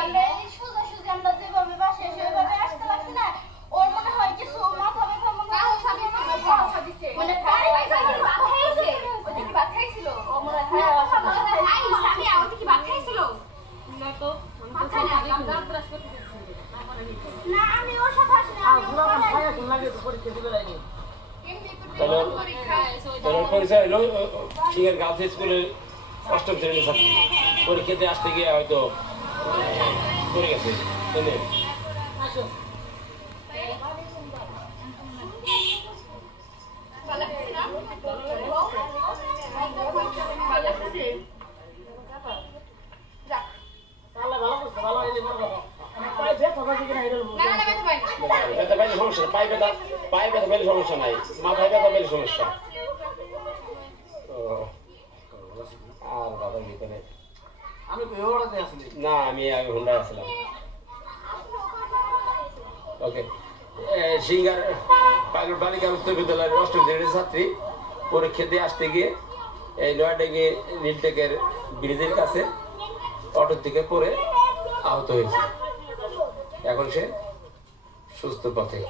আমরা এই সোজা সোজা আমরা যেভাবে বাসায় সেভাবে আসতে লাগছে না ওর মনে হয় কি পরিচয় হলো সিঙ্গার গার্লস স্কুলের 8ম শ্রেণীর ছাত্রী। পরীক্ষাতে আসতে গিয়ে হয়তো পড়ে গেছে। পায়ে ব্যথা পেলে সমস্যা নাই, মাথায় ব্যথা পেলে সমস্যা। আর বাবা ভিতরে না, আমি হুন্ডায় আসলাম। ওকে, সিঙ্গার পাইলট বালিকা উচ্চ বিদ্যালয়ের 8ম শ্রেণীর ছাত্রী পরীক্ষা দিয়ে আসতে গিয়ে এই নয়াডাঙ্গি নীলটেকের ব্রিজের কাছে অটোর থেকে পড়ে আহত হয়েছে। এখন সে সুস্থ পথে।